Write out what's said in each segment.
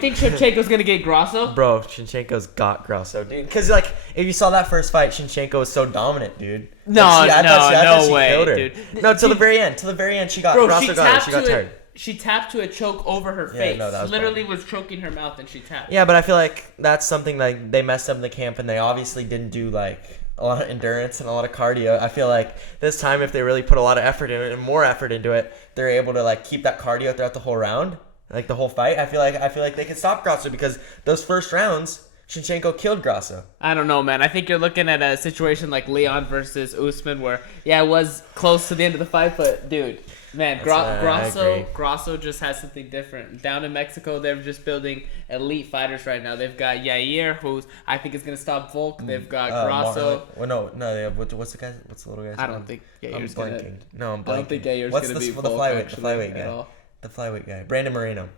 think Shevchenko's gonna get Grasso? Bro, Shinchenko's got Grasso, dude. Because, like, if you saw that first fight, Shinchenko was so dominant, dude. No, I thought she way, killed her. dude. No, till the very end. Till the very end, she got Grasso got her. She got tired. She tapped to a choke over her face. No, that was literally was choking her mouth and she tapped. Yeah, but I feel like that's something like they messed up in the camp, and they obviously didn't do like a lot of endurance and a lot of cardio. I feel like this time, if they really put a lot of effort in it and more effort into it, they're able to like keep that cardio throughout the whole round, like the whole fight. I feel like they can stop Grasso because those first rounds, Shinchenko killed Grasso. I don't know, man. I think you're looking at a situation like Leon versus Usman where, yeah, it was close to the end of the fight, but, dude, man, Grasso just has something different. Down in Mexico, they're just building elite fighters right now. They've got Yair, who I think is going to stop Volk. They've got Grasso. No, they have, what's the little guy's name? I don't think Yair's going to... No, I'm blanking. I don't think Yair's going to be Volk, the flyweight guy? The flyweight guy. Brandon Moreno.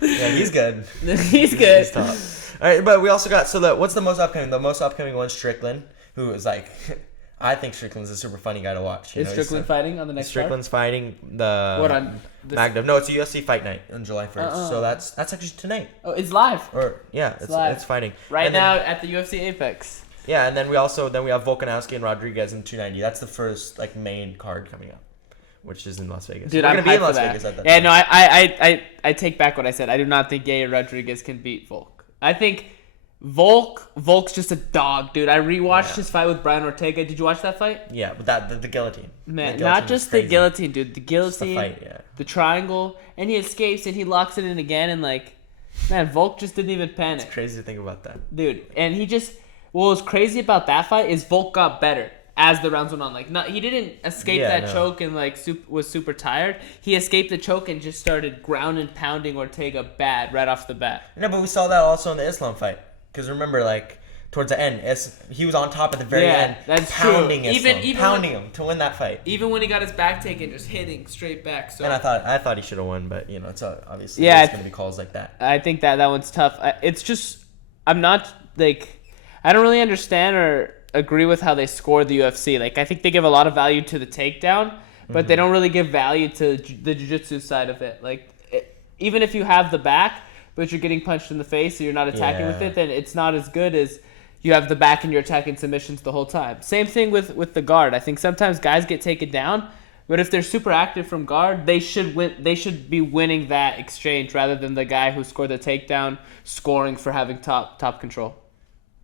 Yeah, he's good. He's good. He's top. All right, but we also got... So what's the most upcoming? The most upcoming one's Strickland, who is like... I think Strickland's a super funny guy to watch. Is Strickland fighting on the next Strickland's fighting the... What, on... Magnum. No, it's a UFC fight night on July 1st. So that's actually tonight. Oh, it's live. It's fighting. Right now at the UFC Apex. Yeah, and then we have Volkanovski and Rodriguez in 290. That's the first like main card coming up, which is in Las Vegas. Dude, I'm going to be in Las that. Vegas at that time. No, I take back what I said. I do not think Yair Rodriguez can beat Volk. I think Volk's just a dog, dude. I rewatched his fight with Brian Ortega. Did you watch that fight? Yeah, but the guillotine. Man, not just the guillotine, dude. The guillotine, the fight, yeah. The triangle, and he escapes and he locks it in again, and like, man, Volk just didn't even panic. It's crazy to think about that, dude. And what was crazy about that fight is Volk got better as the rounds went on. Like, he didn't escape choke and like was super tired. He escaped the choke and just started ground and pounding Ortega bad right off the bat. No, but we saw that also in the Islam fight. Because remember, like, towards the end, he was on top at the very end, that's pounding true. Islam, pounding him to win that fight. Even when he got his back taken, just hitting straight back. So. And I thought he should have won, but you know, it's obviously it's going to be calls like that. I think that one's tough. It's just I'm not like I don't really understand or agree with how they score the UFC. Like I think they give a lot of value to the takedown, but they don't really give value to the jiu-jitsu side of it. Like even if you have the back, but you're getting punched in the face, so you're not attacking with it, then it's not as good as you have the back and you're attacking submissions the whole time. Same thing with the guard. I think sometimes guys get taken down, but if they're super active from guard, they should win. They should be winning that exchange rather than the guy who scored the takedown scoring for having top control.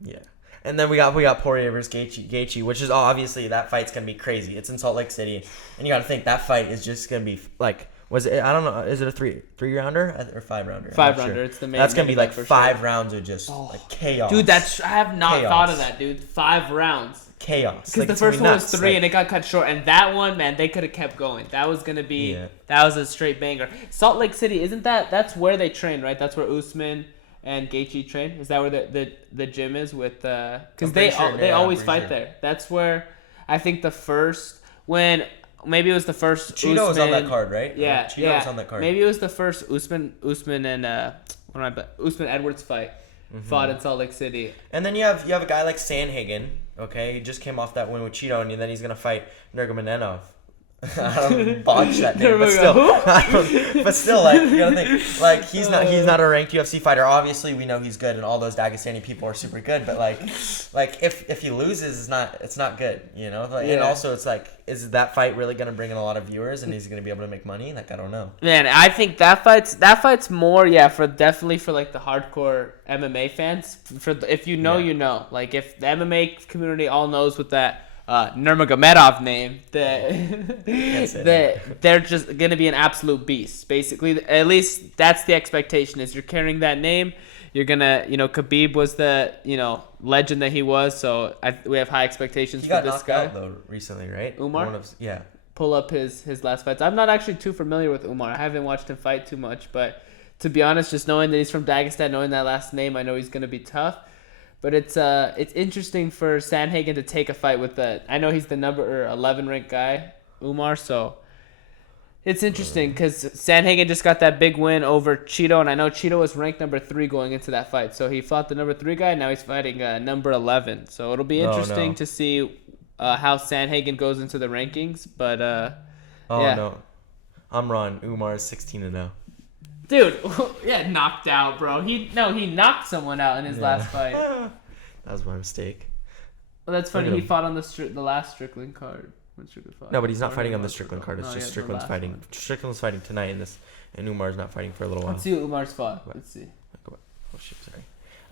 Yeah. And then we got Poirier versus Gaethje, which is obviously that fight's gonna be crazy. It's in Salt Lake City, and you got to think that fight is just gonna be like. Was it? I don't know. Is it a three rounder or 5-rounder? 5-rounder. Sure. It's the main. That's gonna be like 5 sure. rounds of just like chaos. Dude, I have not thought of that, dude. 5 rounds. Chaos. Because the first one was 3 and it got cut short, and that one, man, they could have kept going. That was gonna be. Yeah. That was a straight banger. Salt Lake City, isn't that? That's where they train, right? That's where Usman and Gaethje train. Is that where the gym is with? Because they always fight there. That's where I think the first when. Maybe it was the first Cheeto Usman. was on that card, right? Yeah, Cheeto was on that card. Maybe it was the first Usman and Usman Edwards fight fought in Salt Lake City. And then you have a guy like Sandhagen, okay? He just came off that win with Cheeto, and then he's gonna fight Nurmagomedov. I don't botch that name, but still, like you gotta think, like he's not a ranked UFC fighter. Obviously, we know he's good, and all those Dagestani people are super good. But like if he loses, it's not good, you know. Like, and also, it's like, is that fight really gonna bring in a lot of viewers, and he's gonna be able to make money? Like I don't know. Man, I think that fight's more definitely for like the hardcore MMA fans. If you know, you know. Like if the MMA community all knows what that. Nurmagomedov name that they're just gonna be an absolute beast. Basically, at least that's the expectation. Is you're carrying that name, you're gonna Khabib was the legend that he was. So we have high expectations for this guy. He got knocked out though recently, right? Umar. Pull up his last fights. I'm not actually too familiar with Umar. I haven't watched him fight too much, but to be honest, just knowing that he's from Dagestan, knowing that last name, I know he's gonna be tough. But it's interesting for Sandhagen to take a fight with I know he's the number 11 ranked guy, Umar. So it's interesting because Sandhagen just got that big win over Cheeto, and I know Cheeto was ranked number 3 going into that fight. So he fought the number 3 guy. Now he's fighting number 11. So it'll be interesting to see how Sandhagen goes into the rankings. But no, I'm wrong. Umar is 16-0. Dude, yeah, knocked out, bro. He knocked someone out in his last fight. That was my mistake. Well, that's funny. He fought on the last Strickland card. When Strickland fought. No, but he's not fighting on the Strickland card. It's No, just yeah, Strickland's fighting. one. Strickland's fighting tonight, and Umar's not fighting for a little while. Let's see what Umar's fought. Let's see. Oh shit, sorry.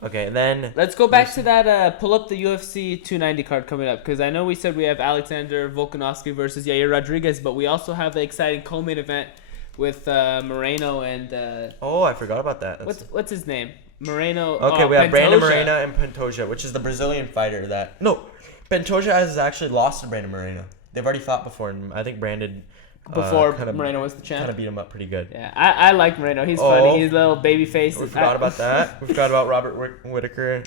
Okay, then Let's go back to that. Pull up the UFC 290 card coming up, because I know we said we have Alexander Volkanovski versus Yair Rodriguez, but we also have the exciting co-main event with Moreno and I forgot about that. what's his name? Moreno. Okay, we have Brandon Pantoja. Moreno and Pantoja, which is the Brazilian fighter that Pantoja has actually lost to Brandon Moreno. They've already fought before, and I think Brandon Before Moreno was the champ. kind of beat him up pretty good. Yeah, I like Moreno. He's funny. He's a little baby face. We forgot about that. We forgot about Robert Whitaker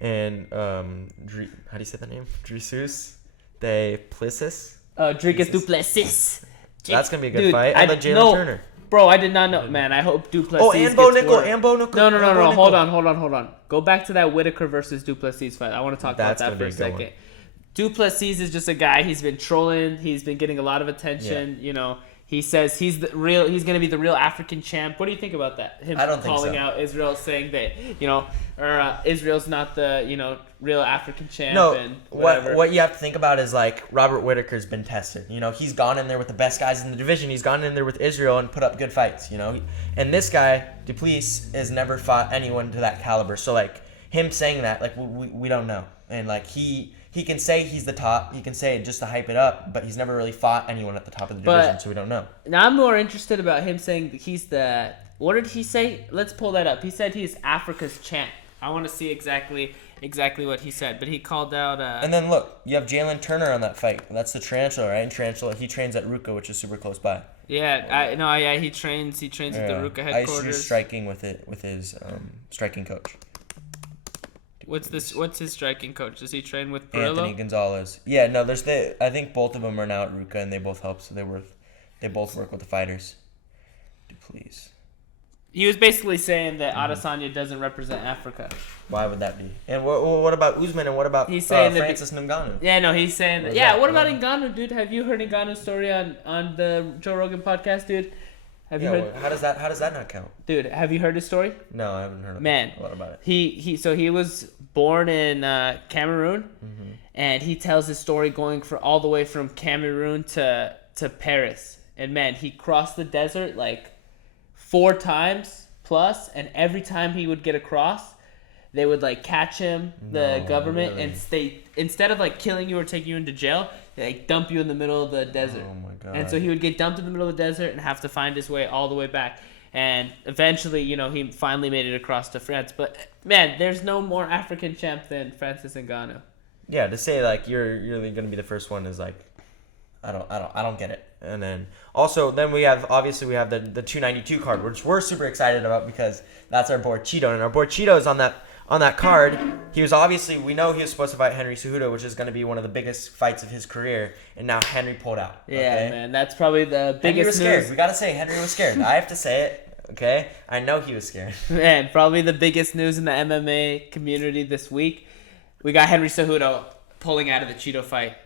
and how do you say that name? Jesus de Plessis. Dricus Duplessis. That's gonna be a good fight. And then Jalen Turner. Bro, I did not know. Man, I hope Duplessis. Oh, and Bo gets Nickel. worked. And Bo Nickel. No. Hold on. Go back to that Whitaker versus Duplessis fight. I want to talk about that for a second. Duplessis is just a guy. He's been trolling. He's been getting a lot of attention. Yeah. You know, he says he's going to be the real African champ. What do you think about that? Him I don't think calling so. out Israel, saying that Israel's not the real African champ. No, and whatever. what you have to think about is like Robert Whitaker's been tested. You know, he's gone in there with the best guys in the division. He's gone in there with Israel and put up good fights. You know, and this guy Duplessis has never fought anyone to that caliber. So like him saying that, like we don't know, and like he can say he's the top. He can say it just to hype it up, but he's never really fought anyone at the top of the division, so we don't know. Now I'm more interested about him saying that he's the. What did he say? Let's pull that up. He said he's Africa's champ. I want to see exactly what he said, but he called out. And then look, you have Jalen Turner on that fight. That's the Tarantula, right? And Tarantula, he trains at Ruka, which is super close by. Yeah, he trains at the Ruka headquarters. I used to do striking with his striking coach. What's his striking coach? Does he train with Perillo? Anthony Gonzalez. Yeah, no, I think both of them are now at Ruka, and they both help. So they both work with the fighters. Please. He was basically saying that Adesanya doesn't represent Africa. Why would that be? And what about Usman, and what about Francis Ngannou? Yeah, no, he's saying that. Yeah, what about Ngannou, dude? Have you heard Ngannou's story on the Joe Rogan podcast, dude? Have you heard? How does that not count? Dude, have you heard his story? No, I haven't heard a lot about it. He was born in Cameroon, and he tells his story going all the way from Cameroon to Paris. And man, he crossed the desert like 4 times plus, and every time he would get across, they would like catch him, the government, really? and instead of like killing you or taking you into jail, they like dump you in the middle of the desert. Oh my god. And so he would get dumped in the middle of the desert and have to find his way all the way back. And eventually, he finally made it across to France. But man, there's no more African champ than Francis Ngannou. Yeah, to say like you're gonna be the first one is like, I don't get it. And then also we have the 292 card, which we're super excited about because that's our boy Cheeto, and our boy Cheeto is on that card. We know he was supposed to fight Henry Cejudo, which is going to be one of the biggest fights of his career, and now Henry pulled out. Yeah, okay? man, that's probably the biggest Henry was scared. news. We gotta say Henry was scared. I have to say it. Okay, I know he was scared. Man, probably the biggest news in the MMA community this week. We got Henry Cejudo pulling out of the Cheeto fight.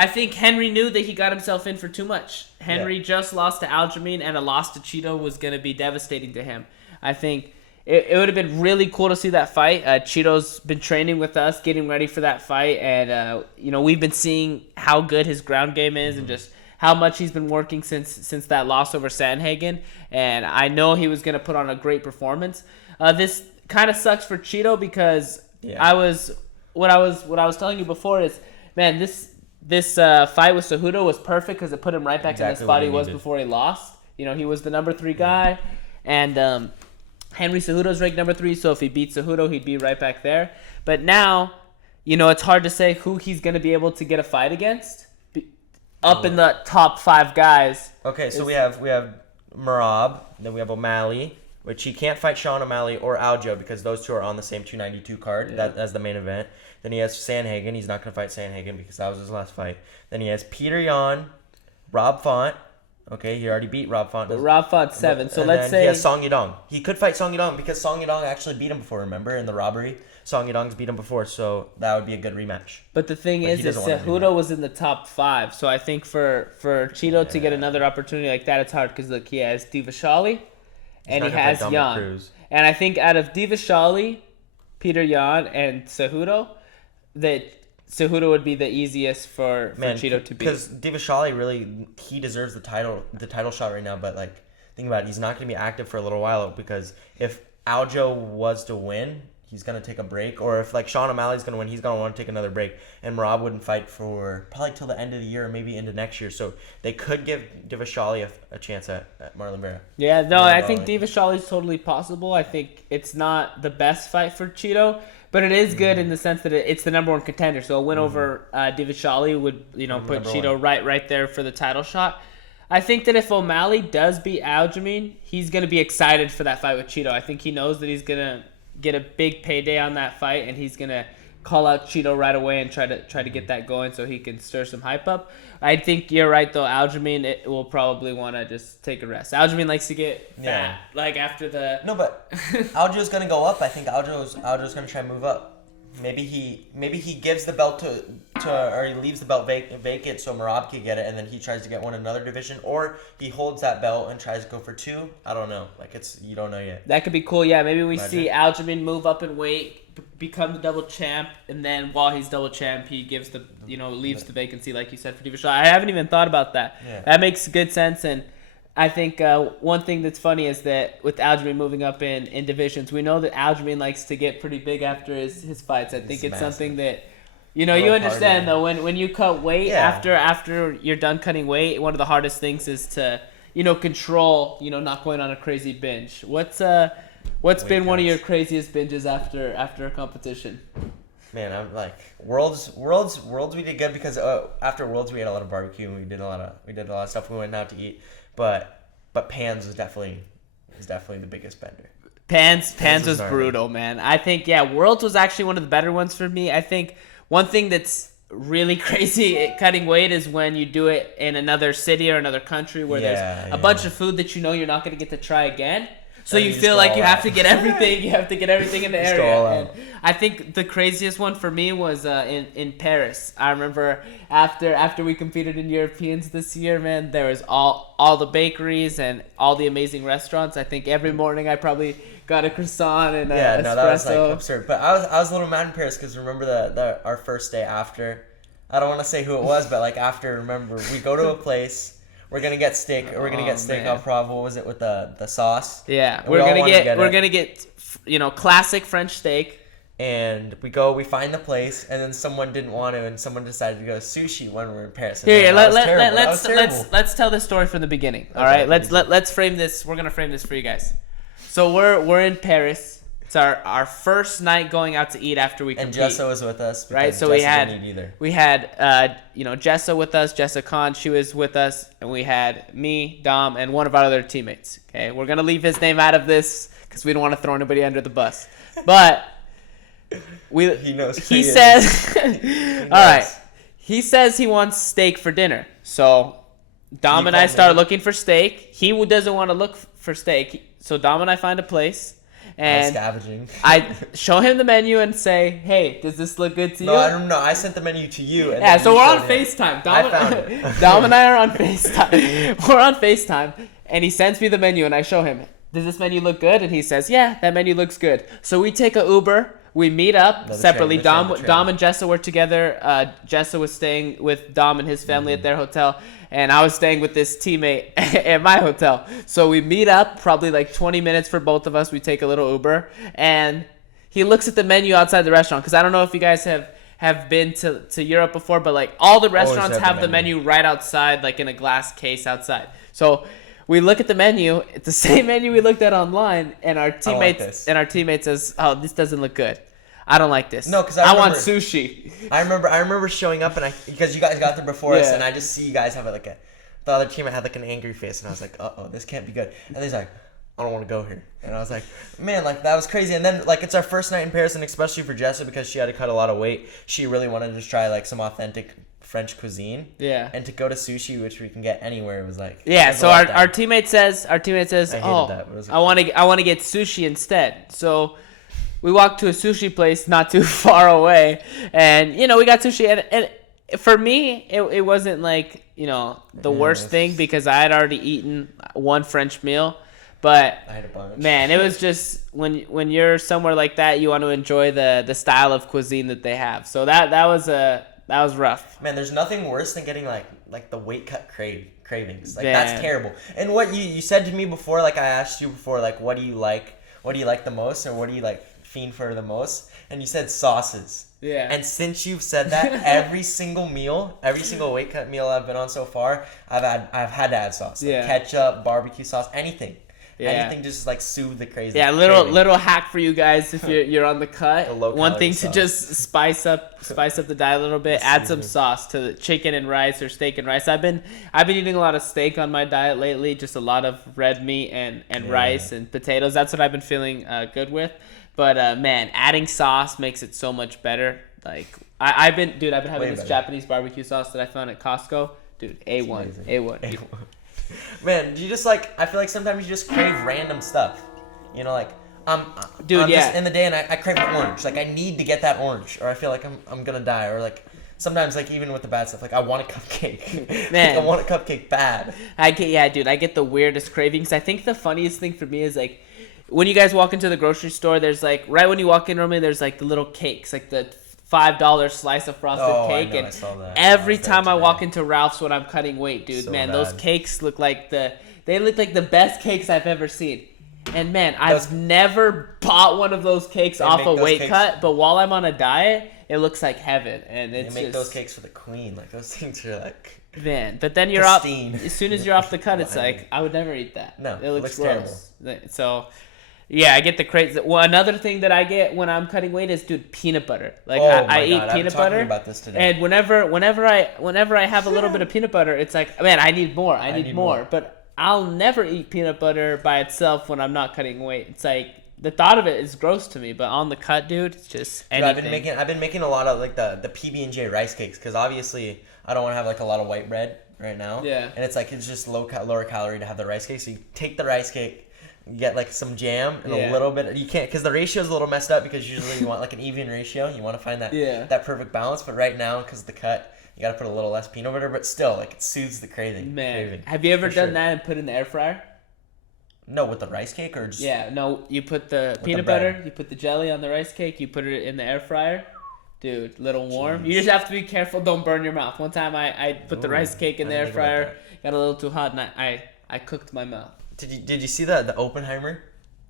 I think Henry knew that he got himself in for too much. Henry just lost to Aljamain, and a loss to Cheeto was going to be devastating to him. I think it would have been really cool to see that fight. Cheeto's been training with us, getting ready for that fight, and we've been seeing how good his ground game is and just how much he's been working since that loss over Sandhagen. And I know he was going to put on a great performance. This kind of sucks for Cheeto because what I was telling you before is, man, this fight with Cejudo was perfect because it put him right back in the spot he was before he lost. He was the number 3 guy, and Henry Cejudo's ranked number 3, so if he beats Cejudo, he'd be right back there. But now, it's hard to say who he's going to be able to get a fight against up in the top 5 guys. Okay, so we have Merab, then we have O'Malley, which he can't fight Sean O'Malley or Aljo because those two are on the same 292 card. Yeah. That's the main event. Then he has Sandhagen. He's not going to fight Sandhagen because that was his last fight. Then he has Peter Yan, Rob Font. Okay, he already beat Rob Font. But Rob Font's 7. So let's say he has Song Yadong. He could fight Song Yadong because Song Yadong actually beat him before, remember, in the robbery. Song Yadong's beat him before, so that would be a good rematch. But the thing is Cejudo was in the top 5, so I think for Cheeto to get another opportunity like that, it's hard because look, he has Divashali, and he not gonna has fight Dominic Yan. Cruz. And I think out of Divashali, Peter Yan, and Cejudo, that Cejudo would be the easiest for Cheeto to beat. Because Divashali really, he deserves the title shot right now. But like, think about it, he's not going to be active for a little while, because if Aljo was to win, he's going to take a break. Or if like Sean O'Malley's going to win, he's going to want to take another break. And Merab wouldn't fight for probably till the end of the year, or maybe into next year. So they could give Divashali a chance at Marlon Vera. Yeah, no, I think Divashali is totally possible. I think it's not the best fight for Cheeto, but it is good in the sense that it's the number one contender. So a win over Divashali would put Cheeto right there for the title shot. I think that if O'Malley does beat Aljamain, he's going to be excited for that fight with Cheeto. I think he knows that he's going to get a big payday on that fight, and he's going to call out Cheeto right away and try to get that going so he can stir some hype up. I think you're right, though. Aljamain will probably want to just take a rest. Aljamain likes to get fat, like after the... No, but Aljo's going to go up. I think Aljo's going to try and move up. Maybe he gives the belt to or he leaves the belt vacant so Merab can get it, and then he tries to get one in another division, or he holds that belt and tries to go for two. I don't know. Like, you don't know yet. That could be cool. Yeah, maybe we see Aljamain move up in weight, become the double champ, and then while he's double champ, he gives leaves the vacancy, like you said, for Divashali. I haven't even thought about that. Yeah. That makes good sense. And I think one thing that's funny is that with Aljamain moving up in divisions, we know that Aljamain likes to get pretty big after his fights. I think it's something that, you understand, though, when you cut weight, after you're done cutting weight, one of the hardest things is to, control, not going on a crazy binge. What's been one of your craziest binges after a competition? Man, I'm like Worlds we did good because after Worlds we had a lot of barbecue and we did a lot of stuff. We went out to eat. But Pans was definitely the biggest bender. Pans was brutal, man. I think Worlds was actually one of the better ones for me. I think one thing that's really crazy at cutting weight is when you do it in another city or another country where there's a bunch of food that you're not going to get to try again. So you feel like you have to get everything. You have to get everything in the area. And I think the craziest one for me was in Paris. I remember after we competed in Europeans this year, man, there was all the bakeries and all the amazing restaurants. I think every morning I probably got a croissant and espresso. That was like absurd. But I was a little mad in Paris because remember our first day after. I don't want to say who it was, but like after, remember we go to a place. We're gonna get steak. We're gonna get steak au poivre. What was it with the sauce? Yeah, we're gonna get classic French steak. And we find the place, and then someone didn't want to, and someone decided to go sushi when we were in Paris. Let's tell this story from the beginning. All right, let's frame this. We're gonna frame this for you guys. So we're in Paris. It's our first night going out to eat after we compete. And Jessa was with us, right? So we had Jessa with us, Jessa Khan, she was with us, and we had me, Dom, and one of our other teammates. Okay, we're gonna leave his name out of this because we don't want to throw anybody under the bus. But he knows. He says, all right. He says he wants steak for dinner. So Dom and I start looking for steak. He doesn't want to look for steak. So Dom and I find a place. And scavenging. I show him the menu and say, "Hey, does this look good to you?" No, I don't know. I sent the menu to you. And so we're on FaceTime. Dom and I are on FaceTime. We're on FaceTime, and he sends me the menu, and I show him, "Does this menu look good?" And he says, "Yeah, that menu looks good." So we take a Uber. We meet up separately. Dom and Jessa were together. Jessa was staying with Dom and his family at their hotel. And I was staying with this teammate at my hotel. So we meet up, probably like 20 minutes for both of us. We take a little Uber. And he looks at the menu outside the restaurant. Because I don't know if you guys have been to Europe before, but like all the restaurants have the menu right outside, like in a glass case outside. So we look at the menu. It's the same menu we looked at online. And our teammate says, "Oh, this doesn't look good. I don't like this. No, because I want sushi." I remember showing up because you guys got there before us, and I just see you guys have the other teammate had like an angry face, and I was like, "Uh-oh, this can't be good." And he's like, "I don't want to go here," and I was like, "Man, like that was crazy." And then like it's our first night in Paris, and especially for Jessa because she had to cut a lot of weight, she really wanted to just try like some authentic French cuisine. Yeah. And to go to sushi, which we can get anywhere, was like. Yeah. So our teammate says, I want to get sushi instead. So we walked to a sushi place not too far away, and we got sushi, and for me it wasn't like the worst thing because I had already eaten one French meal, But I had a bunch. man, it was just when you're somewhere like that, you want to enjoy the style of cuisine that they have. So that was rough. Man, there's nothing worse than getting like the weight cut cravings. Like Man. that's terrible. And what you said to me before, like I asked you before, like what do you like the most, or what do you like fiend for the most? And you said sauces. Yeah. And since you've said that, every single weight cut meal I've been on so far, I've had to add sauce. Like ketchup, barbecue sauce, anything. Yeah. Anything just like soothe the crazy. Yeah, little hack for you guys if you're on the cut. One thing sauce. to just spice up the diet a little bit. Add some sauce to the chicken and rice or steak and rice. I've been eating a lot of steak on my diet lately. Just a lot of red meat and rice and potatoes. That's what I've been feeling good with. But man, adding sauce makes it so much better. Like I've been having this Japanese barbecue sauce that I found at Costco. Dude, A1. Man, you just like, I feel like sometimes you just crave random stuff. You know, like I'm just in the day and I crave an orange. Like I need to get that orange, or I feel like I'm gonna die, or like sometimes like even with the bad stuff, like I want a cupcake. Man, like, I want a cupcake bad. I get the weirdest cravings. I think the funniest thing for me is like when you guys walk into the grocery store, there's like right when you walk in normally there's like the little cakes, like the $5 slice of frosted cake. I saw that. Every time I walk into Ralph's when I'm cutting weight, dude, so man, bad. those cakes look like the best cakes I've ever seen. And man, I've never bought one of those cakes off a weight cut, but while I'm on a diet, it looks like heaven. And it's they make those cakes for the queen. Like those things are like, man, but then you're pristine. as soon as you're off the cut, it's like I would never eat that. No, it looks gross. Terrible. So yeah, I get the crazy. Well, another thing that I get when I'm cutting weight is, dude, peanut butter. Like I eat peanut butter. About this today. And whenever I have a little bit of peanut butter, it's like, man, I need more. I need more. But I'll never eat peanut butter by itself when I'm not cutting weight. It's like the thought of it is gross to me. But on the cut, dude, it's just anything. I've been making a lot of like the PB&J rice cakes, because obviously I don't want to have like a lot of white bread right now. Yeah. And it's like it's just lower calorie to have the rice cake. So you take the rice cake. You get like some jam and a little bit. You can't, because the ratio is a little messed up, because usually you want like an even ratio. You want to find that perfect balance. But right now, because of the cut, you got to put a little less peanut butter. But still, like it soothes the craving. Man, have you ever done that and put in the air fryer? No, with the rice cake or just. Yeah, no. You put the peanut butter, you put the jelly on the rice cake, you put it in the air fryer. Dude, little warm. You just have to be careful. Don't burn your mouth. One time I put the rice cake in the air fryer, got a little too hot, and I cooked my mouth. Did you see the Oppenheimer?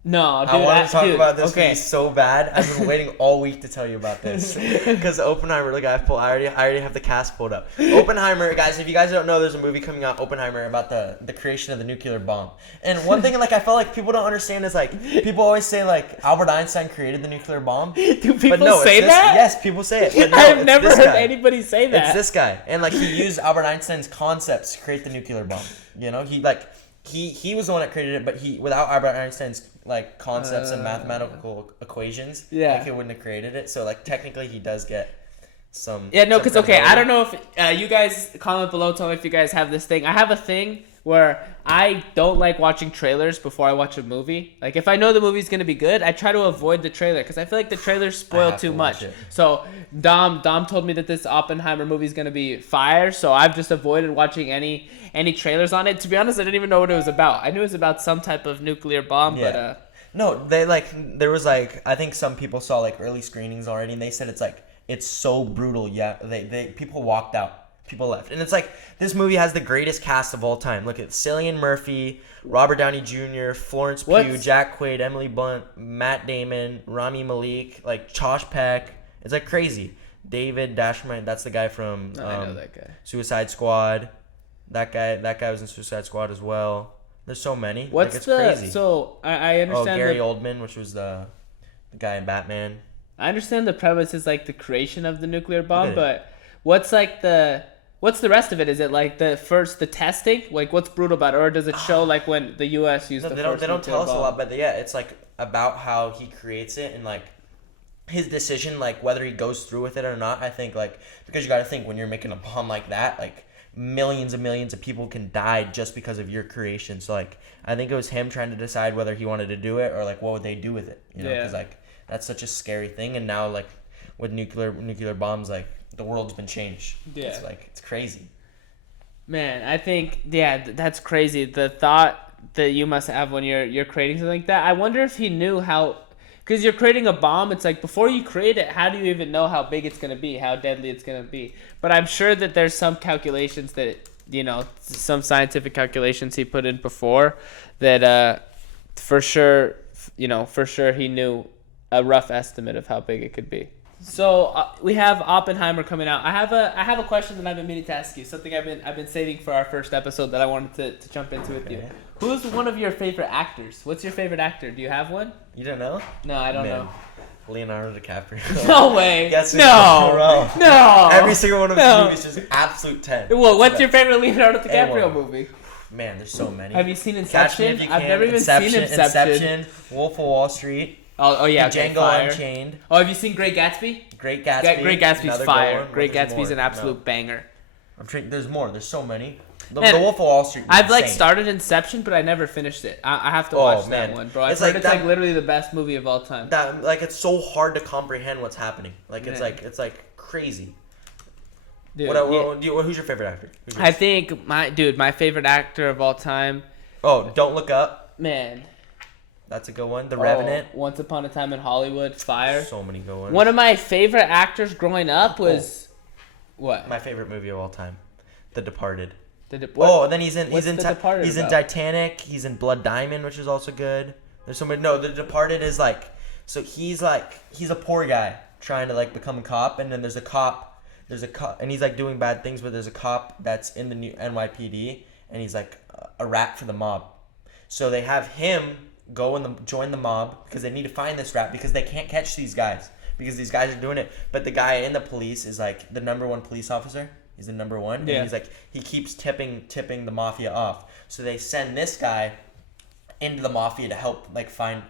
No, dude. I wanted to talk about this okay. movie so bad. I've been waiting all week to tell you about this. Because Oppenheimer, look, I already have the cast pulled up. Oppenheimer, guys, if you guys don't know, there's a movie coming out, Oppenheimer, about the creation of the nuclear bomb. And one thing, like, I felt like people don't understand is, like, people always say, like, Albert Einstein created the nuclear bomb. Do people say that? Yes, people say it. But no, I've never heard anybody say that. It's this guy. And, like, he used Albert Einstein's concepts to create the nuclear bomb. You know, he was the one that created it, but without Albert Einstein's like concepts and mathematical equations, like he wouldn't have created it. So like technically he does get some. Yeah, no, because okay, I don't know if you guys comment below. Tell me if you guys have this thing. I have a thing where I don't like watching trailers before I watch a movie. Like if I know the movie's gonna be good, I try to avoid the trailer because I feel like the trailers spoil too much. So Dom told me that this Oppenheimer movie is gonna be fire, so I've just avoided watching any trailers on it. To be honest, I didn't even know what it was about. I knew it was about some type of nuclear bomb, but no, there was like, I think some people saw like early screenings already, and they said it's so brutal. Yeah, they people walked out. People left. And it's like, this movie has the greatest cast of all time. Look at Cillian Murphy, Robert Downey Jr., Florence Pugh, Jack Quaid, Emily Blunt, Matt Damon, Rami Malek, like Josh Peck. It's like crazy. David Dashman, that's the guy from I know that guy. Suicide Squad. That guy was in Suicide Squad as well. There's so many. What's crazy. So I understand. Oh, Gary Oldman, which was the guy in Batman. I understand the premise is like the creation of the nuclear bomb, but what's the rest of it? Is it like the testing? Like what's brutal about it? Or does it show like when the US used the first nuclear bomb? They don't tell us a lot, but it's like about how he creates it and like his decision, like whether he goes through with it or not. I think like, because you got to think when you're making a bomb like that, like millions and millions of people can die just because of your creation. So like I think it was him trying to decide whether he wanted to do it or like what would they do with it, you know, because like that's such a scary thing. And now like with nuclear bombs, like the world's been changed. It's like, it's crazy. Man, I think that's crazy. The thought that you must have when you're creating something like that. I wonder if he knew how, because you're creating a bomb. It's like before you create it, how do you even know how big it's gonna be, how deadly it's gonna be? But I'm sure that there's some calculations that some scientific calculations he put in before that for sure he knew a rough estimate of how big it could be. So we have Oppenheimer coming out. I have a question that I've been meaning to ask you. Something I've been saving for our first episode that I wanted to jump into with you. Who's one of your favorite actors? What's your favorite actor? Do you have one? You don't know? No, I don't know. Leonardo DiCaprio. No way. Guess no. Every single one of his movies is absolute 10. Well, what's your favorite Leonardo DiCaprio movie? Man, there's so many. Have you seen Inception? I've never even seen Inception. Wolf of Wall Street. Oh yeah, Django Unchained. Oh, have you seen Great Gatsby? Great Gatsby's fire. Great Gatsby's an absolute banger. There's more. There's so many. The Wolf of Wall Street. I've started Inception, but I never finished it. I have to watch that one, bro. I've heard it's literally the best movie of all time. It's so hard to comprehend what's happening. It's crazy. Dude, who's your favorite actor? I think my favorite actor of all time. Oh, Don't Look Up. Man. That's a good one. The Revenant. Once Upon a Time in Hollywood. Fire. So many good ones. One of my favorite actors growing up was what? My favorite movie of all time, The Departed. And then he's in Titanic. He's in Blood Diamond, which is also good. There's so many. No, The Departed is he's a poor guy trying to become a cop, and then there's a cop, and he's doing bad things, but there's a cop that's in the new NYPD, and he's a rat for the mob. So they have him go and join the mob because they need to find this rat because they can't catch these guys because these guys are doing it. But the guy in the police is the number one police officer. He's the number one. Yeah. And he keeps tipping the mafia off. So they send this guy into the mafia to help find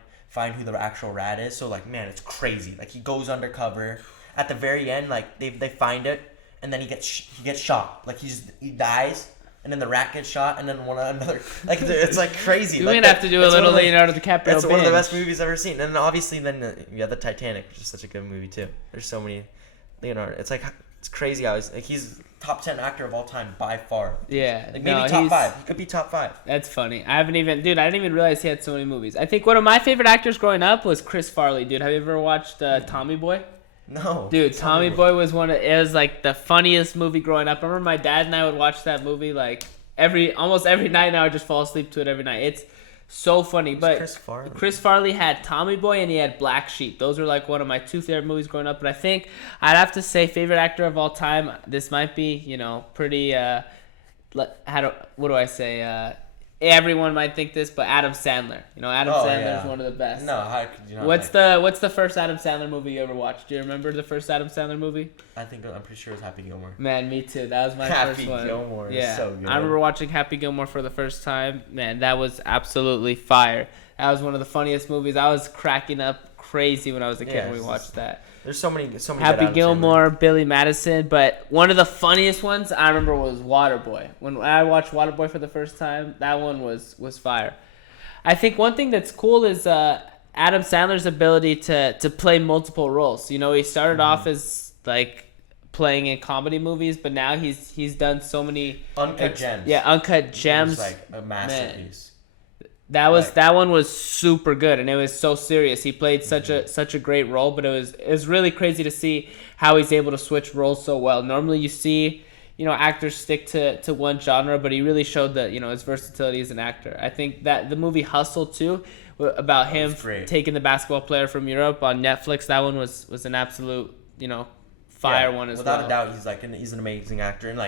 who the actual rat is. So man, it's crazy. He goes undercover. At the very end, they find it, and then he gets shot. He dies. And then the rat gets shot, and then another. It's crazy. You're gonna have to do a little Leonardo DiCaprio. It's one of the best movies I've ever seen. And obviously, then you have the Titanic, which is such a good movie too. There's so many Leonardo. It's crazy how he's top 10 actor of all time by far. Yeah, maybe top 5. He could be top 5. That's funny. I didn't even realize he had so many movies. I think one of my favorite actors growing up was Chris Farley. Dude, have you ever watched Tommy Boy? No. Dude, Tommy Boy was it was the funniest movie growing up. I remember my dad and I would watch that movie almost every night, and I would just fall asleep to it every night. It's so funny. But Chris Farley had Tommy Boy and he had Black Sheep. Those were one of my 2 favorite movies growing up. But I think I'd have to say favorite actor of all time. This might be, pretty what do I say? Everyone might think this, but Adam Sandler. Adam Sandler is one of the best. No, how could you not? What's the first Adam Sandler movie you ever watched? Do you remember the first Adam Sandler movie? I'm pretty sure it was Happy Gilmore. Man, me too. That was my first one. Happy Gilmore is so good. I remember watching Happy Gilmore for the first time. Man, that was absolutely fire. That was one of the funniest movies. I was cracking up crazy when I was a kid when we watched that. There's so many. Happy Gilmore, Billy Madison, but one of the funniest ones I remember was Waterboy. When I watched Waterboy for the first time, that one was fire. I think one thing that's cool is Adam Sandler's ability to play multiple roles. He started off as playing in comedy movies, but now he's done so many Uncut Gems. Yeah, Uncut Gems. It was a masterpiece. That one was super good, and it was so serious. He played such a great role, but it was really crazy to see how he's able to switch roles so well. Normally, you see, actors stick to one genre, but he really showed that his versatility as an actor. I think that the movie Hustle too, about him taking the basketball player from Europe on Netflix, that one was an absolute fire one as well. Without a doubt, he's an amazing actor, and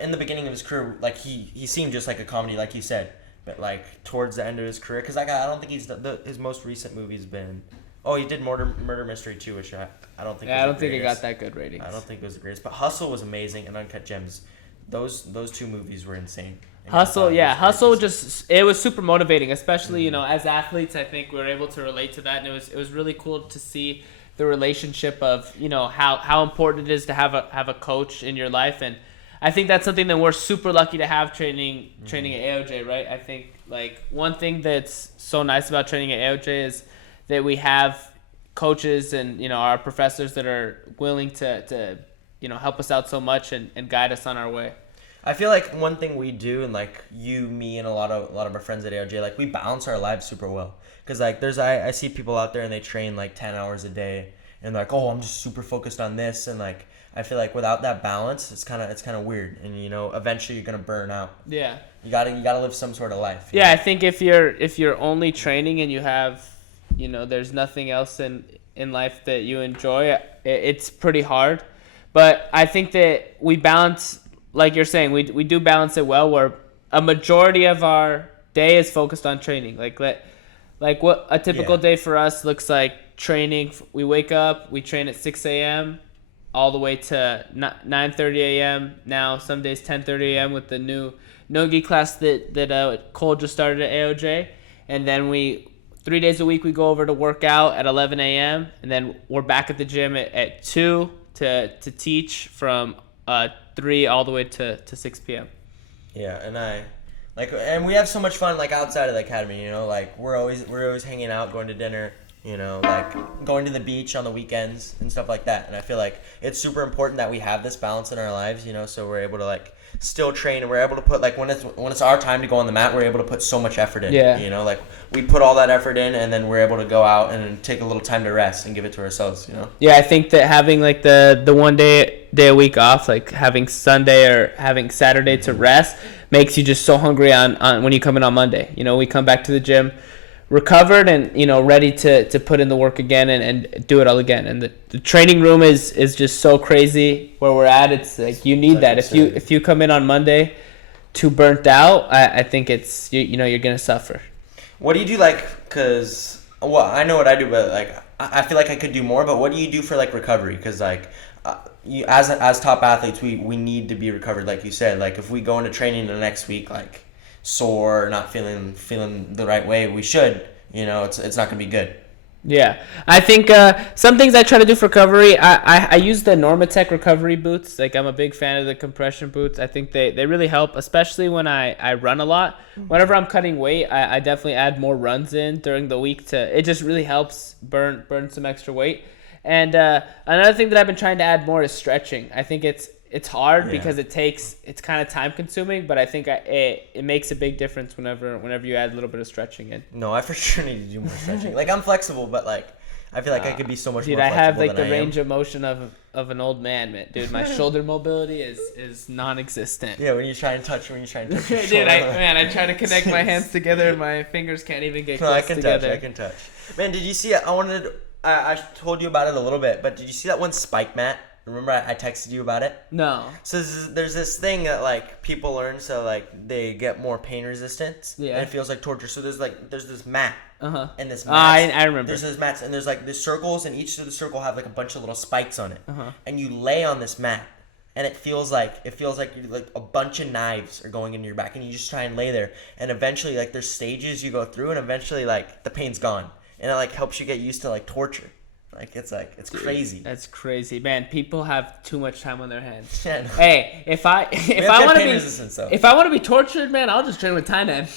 in the beginning of his career, he seemed just like a comedy, like you said. But towards the end of his career, because I don't think his most recent movie's been. Oh, he did Murder Mystery 2, which I don't think. Yeah, I don't think it got that good ratings. I don't think it was the greatest, but Hustle was amazing, and Uncut Gems, those 2 movies were insane. Hustle it was super motivating, especially as athletes. I think we were able to relate to that, and it was really cool to see the relationship of how important it is to have a coach in your life. And I think that's something that we're super lucky to have training at AOJ, right? I think one thing that's so nice about training at AOJ is that we have coaches and our professors that are willing to help us out so much and guide us on our way. I feel like one thing we do, and like you, me, and a lot of our friends at AOJ, like we balance our lives super well. Cause like I see people out there and they train like 10 hours a day, and like, oh, I'm just super focused on this, and like I feel like without that balance, it's kind of weird, and eventually you're gonna burn out. Yeah. You gotta live some sort of life. Yeah, I think if you're only training and you have, there's nothing else in life that you enjoy, it's pretty hard. But I think that we balance, like you're saying, we do balance it well, where a majority of our day is focused on training. Like what a typical day for us looks like: training. We wake up, we train at 6 a.m. all the way to 9:30 a.m. Now some days 10:30 a.m. with the new no-gi class that Cole just started at AOJ, and then 3 days a week we go over to work out at 11 a.m. and then we're back at the gym at 2 to teach from 3 all the way to 6 p.m. Yeah, and we have so much fun like outside of the academy. Like we're always hanging out, going to dinner. Like going to the beach on the weekends and stuff like that. And I feel like it's super important that we have this balance in our lives, so we're able to like still train, and we're able to put like when it's our time to go on the mat, we're able to put so much effort in. Yeah. Like we put all that effort in, and then we're able to go out and take a little time to rest and give it to ourselves. Yeah, I think that having like the one day a week off, like having Sunday or having Saturday to rest, makes you just so hungry on when you come in on Monday. We come back to the gym recovered and ready to put in the work again and do it all again. And the training room is just so crazy where we're at. It's like you need that. If you come in on Monday too burnt out, I think it's you're gonna suffer. What do you do, like, cause I know what I do, but like I feel like I could do more. But what do you do for like recovery? Cause like you as top athletes, we need to be recovered, like you said. Like if we go into training the next week like sore, not feeling the right way we should, it's not gonna be good. Yeah, I think some things I try to do for recovery, I use the Normatec recovery boots. Like I'm a big fan of the compression boots. I think they really help, especially when I run a lot. Whenever I'm cutting weight, I definitely add more runs in during the week it just really helps burn some extra weight. And another thing that I've been trying to add more is stretching. I think it's hard because it's kind of time consuming, but I think it makes a big difference whenever you add a little bit of stretching in. No, I for sure need to do more stretching. Like I'm flexible, but like I feel like I could be so much more flexible. Dude, I have like the range of motion of an old man, dude. My shoulder mobility is non-existent. Yeah, when you try and touch your Dude, shoulder. I try to connect my hands together and my fingers can't even get close together. I can touch. Man, did you see it? I told you about it a little bit, but did you see that one spike mat? Remember I texted you about it? No. So there's this thing that like people learn, so like they get more pain resistance. Yeah. And it feels like torture. So there's this mat. Uh-huh. And this mat. I remember. There's those mats, and there's like these circles, and each of the circle have like a bunch of little spikes on it. Uh-huh. And you lay on this mat, and it feels like like a bunch of knives are going into your back, and you just try and lay there, and eventually like there's stages you go through, and eventually like the pain's gone, and it like helps you get used to like torture. It's Dude, crazy. That's crazy, man. People have too much time on their hands. Yeah, no. Hey, if I want to be tortured, man, I'll just train with Tynan.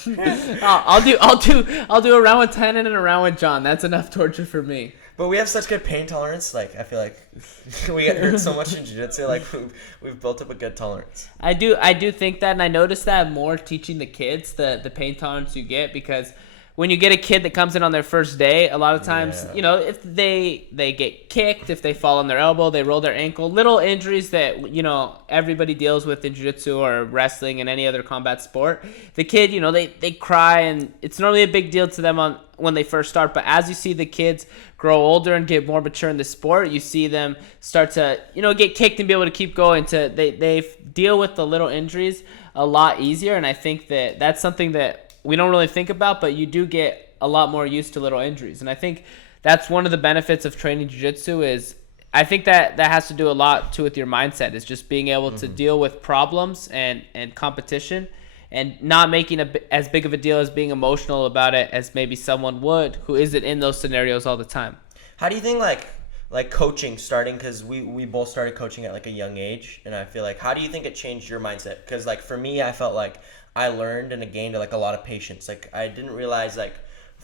I'll do a round with Tynan and a round with John. That's enough torture for me. But we have such good pain tolerance. Like I feel like we get hurt so much in jiu-jitsu. Like we've built up a good tolerance. I do think that, and I noticed that more teaching the kids the pain tolerance you get, because when you get a kid that comes in on their first day, a lot of times, if they get kicked, if they fall on their elbow, they roll their ankle, little injuries that, everybody deals with in jiu-jitsu or wrestling and any other combat sport. The kid, they cry, and it's normally a big deal to them when they first start. But as you see the kids grow older and get more mature in the sport, you see them start to, get kicked and be able to keep going. They deal with the little injuries a lot easier. And I think that that's something that we don't really think about, but you do get a lot more used to little injuries. And I think that's one of the benefits of training jiu-jitsu is I think that has to do a lot with your mindset, is just being able to deal with problems and competition and not making as big of a deal as being emotional about it as maybe someone would who isn't in those scenarios all the time. How do you think like coaching starting, because we both started coaching at like a young age, and I feel like, how do you think it changed your mindset? Because like for me, I felt like I learned and I gained like a lot of patience. Like I didn't realize like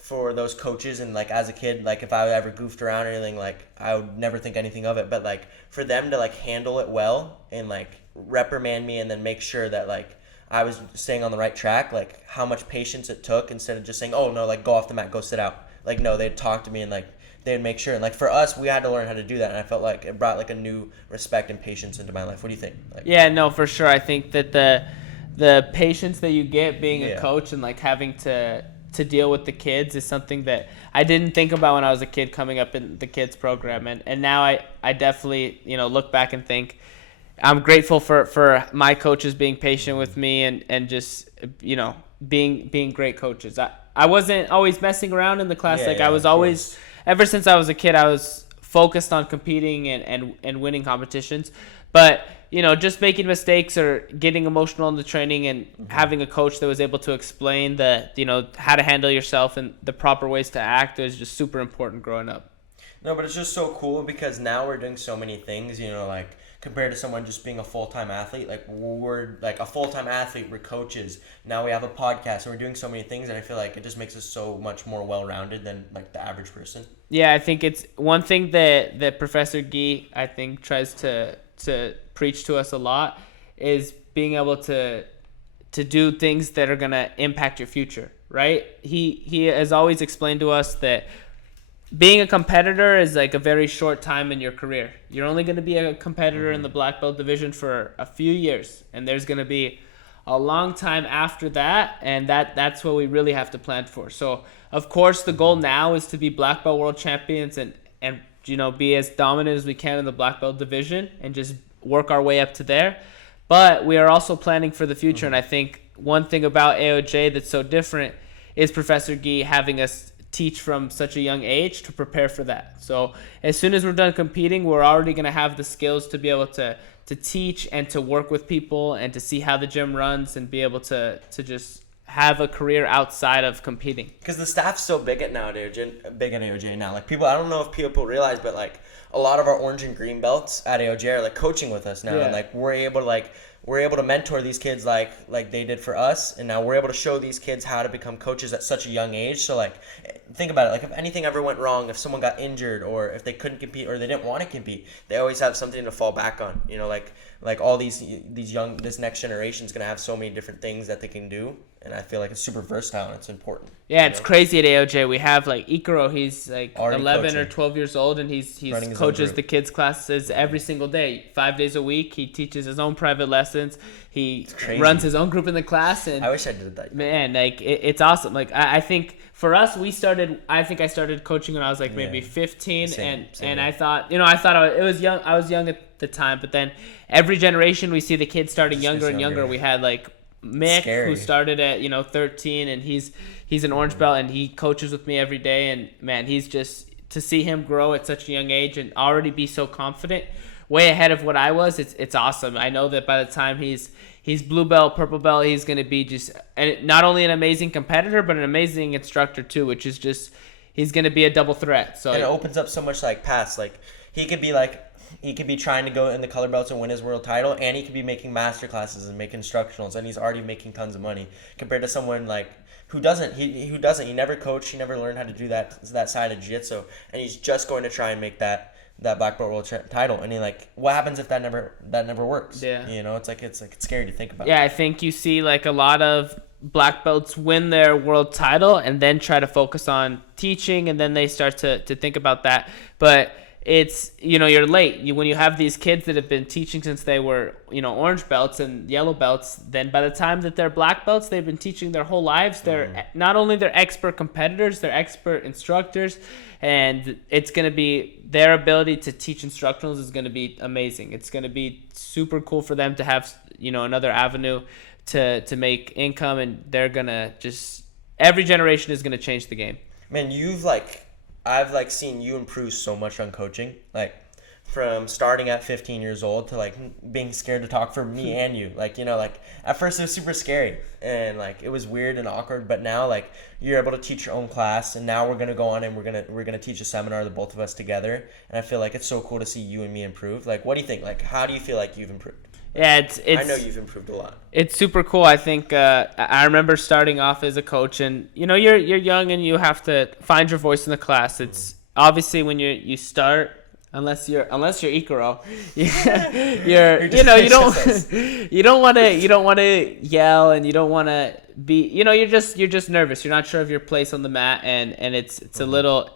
for those coaches, and like as a kid, like if I ever goofed around or anything, like I would never think anything of it, but like for them to like handle it well and like reprimand me and then make sure that like I was staying on the right track, like how much patience it took, instead of just saying, oh no, like go off the mat, go sit out. Like no, they'd talk to me and like they'd make sure. And like for us, we had to learn how to do that, and I felt like it brought like a new respect and patience into my life. What do you think? Like, Yeah, no, for sure. I think that the patience that you get being a Yeah. coach and like having to deal with the kids is something that I didn't think about when I was a kid coming up in the kids program, and now I definitely, you know, look back and think I'm grateful for my coaches being patient with me and just, you know, being great coaches. I wasn't always messing around in the class. Yeah, Like yeah, I was of always, course. ever since I was a kid, I was focused on competing and winning competitions. But, you know, just making mistakes or getting emotional in the training and having a coach that was able to explain you know, how to handle yourself and the proper ways to act was just super important growing up. No, but it's just so cool because now we're doing so many things, you know, like compared to someone just being a full-time athlete. Like we're like a full-time athlete, we're coaches. Now we have a podcast, and we're doing so many things, and I feel like it just makes us so much more well-rounded than like the average person. Yeah, I think it's one thing that Professor Guy, I think, tries to preach to us a lot is being able to do things that are going to impact your future, right? He has always explained to us that being a competitor is like a very short time in your career. You're only going to be a competitor in the black belt division for a few years, and there's going to be a long time after that, and that's what we really have to plan for. So, of course, the goal now is to be black belt world champions and you know, be as dominant as we can in the black belt division and just work our way up to there. But we are also planning for the future, and I think one thing about AOJ that's so different is Professor Guy having us teach from such a young age to prepare for that. So as soon as we're done competing, we're already going to have the skills to be able to teach and to work with people and to see how the gym runs and be able to just have a career outside of competing. Because the staff's so big at AOJ now. Like people, I don't know if people realize, but like a lot of our orange and green belts at AOJ are like coaching with us now, Yeah. and like we're able to mentor these kids like they did for us, and now we're able to show these kids how to become coaches at such a young age. So like think about it, like if anything ever went wrong, if someone got injured or if they couldn't compete or they didn't want to compete, they always have something to fall back on. You know, like all this next generation is going to have so many different things that they can do, and I feel like it's super versatile and it's important. Yeah, it's crazy at AOJ. We have like Ikaro, he's like Already 11 coaching. or 12 years old, and he's Running his own coaches group. the kids classes every single day, 5 days a week. He teaches his own private lessons. He crazy. runs his own group in the class, and I wish I did that. man, like it's awesome. Like I think for us, I think I started coaching when I was like maybe 15, Same and here. I thought it was young. I was young at the time, but then every generation we see the kids starting Just younger gets and younger. younger. We had like Mick, Scary. who started at 13, and he's an orange belt, and he coaches with me every day. And man, he's just, to see him grow at such a young age and already be so confident, way ahead of what I was. It's awesome. I know that by the time he's blue belt, purple belt, he's going to be just not only an amazing competitor but an amazing instructor too, which is just, he's going to be a double threat. So And it opens up so much like paths. Like he could be trying to go in the color belts and win his world title, and he could be making master classes and make instructionals, and he's already making tons of money compared to someone like who doesn't. He never coached, he never learned how to do that side of jiu-jitsu, and he's just going to try and make that black belt world title. And he like, what happens if that never works? Yeah. You know, it's scary to think about. yeah, I think you see like a lot of black belts win their world title and then try to focus on teaching, and then they start to think about that. But it's, you're late. When you have these kids that have been teaching since they were, orange belts and yellow belts, then by the time that they're black belts, they've been teaching their whole lives. They're not only they're expert competitors, they're expert instructors, and it's going to be, their ability to teach instructionals is going to be amazing. It's going to be super cool for them to have, another avenue to make income, and they're going to just, every generation is going to change the game. Man, I've seen you improve so much on coaching, like from starting at 15 years old to like being scared to talk for me and you. Like, at first it was super scary and like it was weird and awkward, but now like you're able to teach your own class, and now we're going to go on and we're going to teach a seminar, the both of us together. And I feel like it's so cool to see you and me improve. Like, what do you think? Like, how do you feel like you've improved? Yeah, it's I know you've improved a lot. It's super cool. I think I remember starting off as a coach, and you're young and you have to find your voice in the class. It's obviously when you start, unless you're Ikaro, you don't want to yell, and you don't want to be, you're just nervous. You're not sure of your place on the mat, and it's a little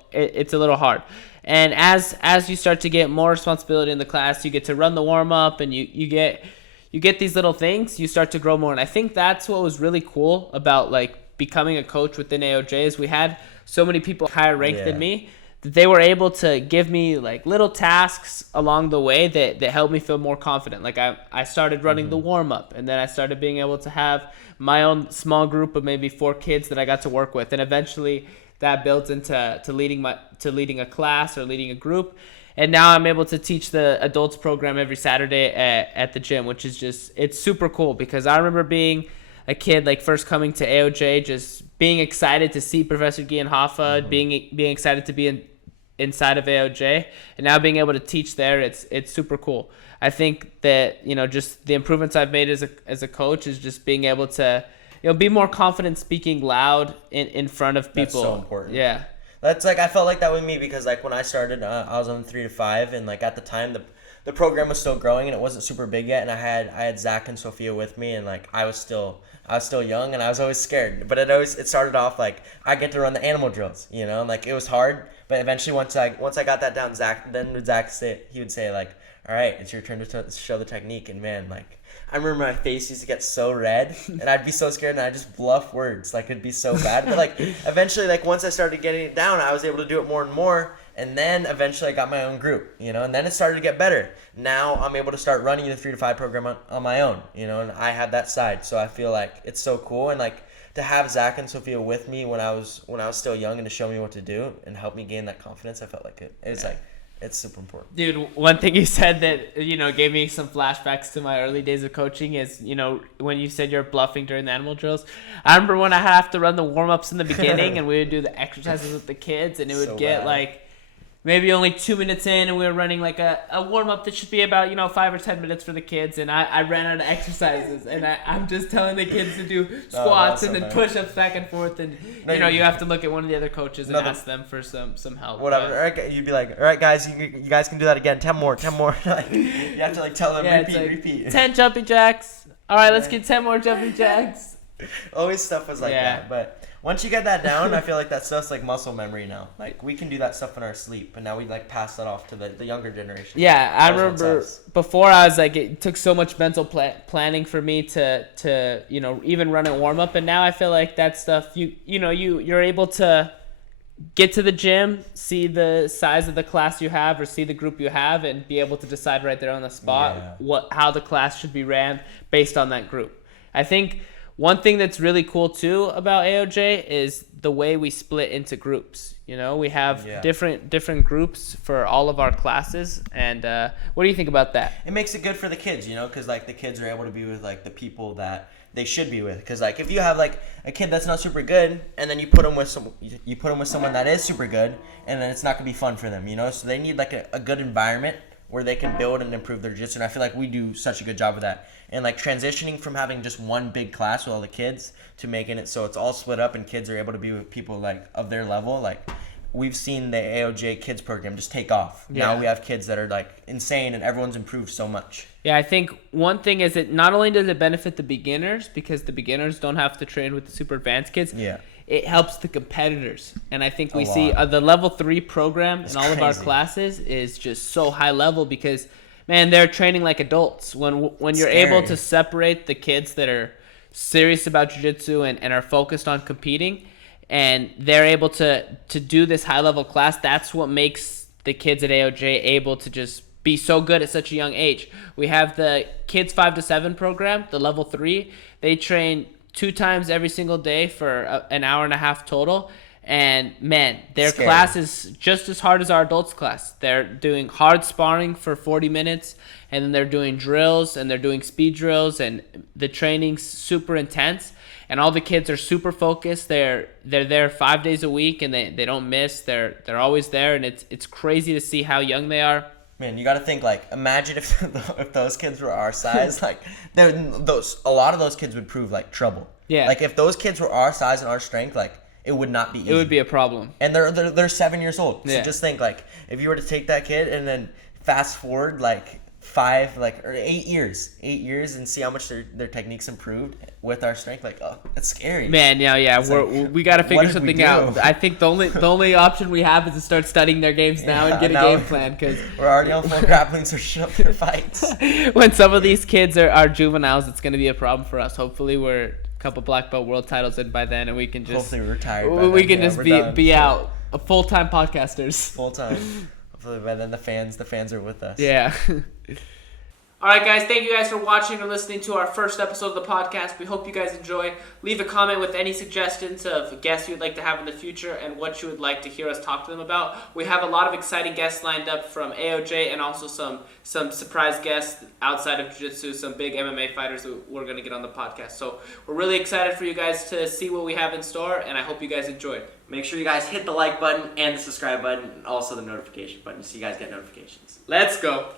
hard. And as you start to get more responsibility in the class, you get to run the warm up, and you get these little things. You start to grow more, and I think that's what was really cool about like becoming a coach within AOJ is we had so many people higher ranked than me that they were able to give me like little tasks along the way that helped me feel more confident. Like I started running the warm up, and then I started being able to have my own small group of maybe 4 kids that I got to work with, and eventually that built into leading a class or leading a group. And now I'm able to teach the adults program every Saturday at the gym, which is just, it's super cool because I remember being a kid, like first coming to AOJ, just being excited to see Professor Guy and Hoffa, being excited to be inside of AOJ, and now being able to teach there, it's super cool. I think that, just the improvements I've made as a coach is just being able to, be more confident speaking loud in front of people. That's so important. Yeah. That's like, I felt like that with me because like when I started, I was on 3 to 5, and like at the time the program was still growing and it wasn't super big yet, and I had Zach and Sophia with me, and like I was still young and I was always scared. But it started off like I get to run the animal drills, and like it was hard, but eventually once I got that down, he would say like, all right, it's your turn to show the technique, and man, like I remember my face used to get so red and I'd be so scared and I'd just bluff words. Like it'd be so bad. But like eventually, like once I started getting it down, I was able to do it more and more. And then eventually I got my own group, and then it started to get better. Now I'm able to start running the 3 to 5 program on my own, and I have that side. So I feel like it's so cool. And like to have Zach and Sophia with me when I was still young and to show me what to do and help me gain that confidence, I felt like it's like, it's super important. Dude, one thing you said that, gave me some flashbacks to my early days of coaching is, when you said you're bluffing during the animal drills. I remember when I have to run the warm-ups in the beginning and we would do the exercises with the kids, and it would so get bad. Like maybe only 2 minutes in, and we were running like a warm-up that should be about 5 or 10 minutes for the kids, and I ran out of exercises, and I'm just telling the kids to do squats and then push-ups back and forth, and you have to look at one of the other coaches and ask them for some help. Whatever. All right, you'd be like, all right guys, you guys can do that again. 10 more. Like, you have to like tell them repeat. 10 jumping jacks. All right, let's get 10 more jumping jacks. Always stuff was like that, but once you get that down, I feel like that stuff's like muscle memory now. Like we can do that stuff in our sleep, and now we like pass that off to the younger generation. Yeah, I remember before I was like, it took so much mental planning for me to even run a warm up, and now I feel like that stuff you're able to get to the gym, see the size of the class you have or see the group you have, and be able to decide right there on the spot how the class should be ran based on that group. I think one thing that's really cool too about AOJ is the way we split into groups. We have different groups for all of our classes, and what do you think about that? It makes it good for the kids, because like the kids are able to be with like the people that they should be with. Because like if you have like a kid that's not super good, and then you put them with someone that is super good, and then it's not gonna be fun for them. So they need like a good environment where they can build and improve their jiu-jitsu, and I feel like we do such a good job of that. And like transitioning from having just one big class with all the kids to making it so it's all split up and kids are able to be with people like of their level, like we've seen the AOJ kids program just take off. Now we have kids that are like insane, and everyone's improved so much. Yeah, I think one thing is that not only does it benefit the beginners, because the beginners don't have to train with the super advanced kids. Yeah. It helps the competitors, and I think we see the level 3 program in all of our classes is just so high level because, man, they're training like adults. When you're able to separate the kids that are serious about jiu-jitsu and are focused on competing, and they're able to do this high level class, that's what makes the kids at AOJ able to just be so good at such a young age. We have the kids 5 to 7 program, the level 3. They train 2 times every single day for an hour and a half total. And man, their class is just as hard as our adults class. They're doing hard sparring for 40 minutes, and then they're doing drills, and they're doing speed drills, and the training's super intense. And all the kids are super focused. They're there 5 days a week, and they don't miss. They're always there, and it's crazy to see how young they are. Man, you got to think, like, imagine if those kids were our size, like, a lot of those kids would prove, like, trouble. Yeah. Like, if those kids were our size and our strength, like, it would not be easy. It would be a problem. And they're 7 years old. So Yeah. just think, like, if you were to take that kid and then fast forward, like, 8 years and see how much their techniques improved with our strength, like, oh, it's scary. Man, yeah, we got to figure something out. I think the only option we have is to start studying their games now and get a game plan, because we're already on full grappling, so shut up their fights. When some of these kids are juveniles, it's going to be a problem for us. Hopefully we're a couple black belt world titles in by then, and we can just hopefully we're retired. We can just be out full-time podcasters. Full-time. Hopefully by then the fans are with us. Yeah. All right, guys. Thank you guys for watching or listening to our first episode of the podcast. We hope you guys enjoy. Leave a comment with any suggestions of guests you'd like to have in the future and what you would like to hear us talk to them about. We have a lot of exciting guests lined up from AOJ and also some surprise guests outside of jiu-jitsu, some big MMA fighters who we're going to get on the podcast. So we're really excited for you guys to see what we have in store, and I hope you guys enjoyed. Make sure you guys hit the like button and the subscribe button and also the notification button so you guys get notifications. Let's go.